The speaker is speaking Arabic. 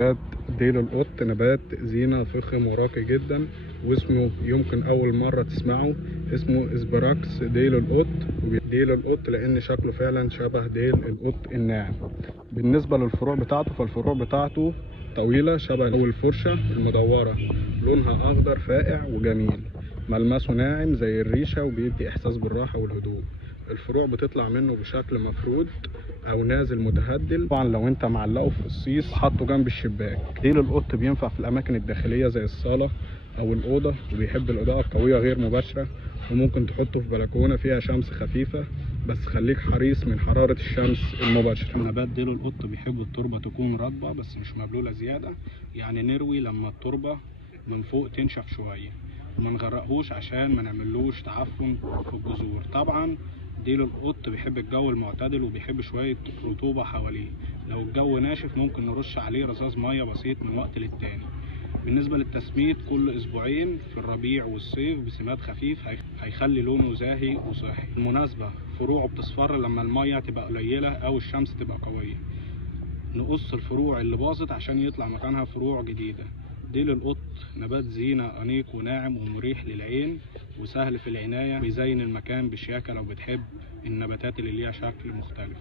نبات ديل القط نبات زينة فخم وراقي جدا، واسمه يمكن أول مرة تسمعه. اسمه اسبراكس ديل القط. ديل القط لأن شكله فعلا شبه ديل القط الناعم. بالنسبة للفروع بتاعته، فالفروع بتاعته طويلة شبه الفرشة المدورة، لونها أخضر فاقع وجميل، ملمسه ناعم زي الريشة وبيدي إحساس بالراحة والهدوء. الفروع بتطلع منه بشكل مفرود او نازل متهدل. طبعا لو انت معلقه في قصيص حاطه جنب الشباك. ديل القط بينفع في الاماكن الداخليه زي الصاله او الاوضه، وبيحب الاضاءه القويه غير مباشره، وممكن تحطه في بلكونه فيها شمس خفيفه، بس خليك حريص من حراره الشمس المباشره. نبات ديل القط بيحب التربه تكون رطبه بس مش مبلوله زياده، يعني نروي لما التربه من فوق تنشف شويه، وما نغرقهوش عشان ما نعملوش تعفن في الجذور. طبعا ديل القط بيحب الجو المعتدل وبيحب شويه رطوبه حواليه. لو الجو ناشف ممكن نرش عليه رذاذ ميه بسيط من وقت للتاني. بالنسبه للتسميد كل اسبوعين في الربيع والصيف بسماد خفيف هيخلي لونه زاهي وصحي. بالمناسبه فروعه بتصفر لما الميه تبقى قليله او الشمس تبقى قويه. نقص الفروع اللي باظت عشان يطلع مكانها فروع جديدة. ديل القط نبات زينة أنيق وناعم ومريح للعين وسهل في العناية، بيزين المكان بشياكة لو بتحب النباتات اللي ليها شكل مختلف.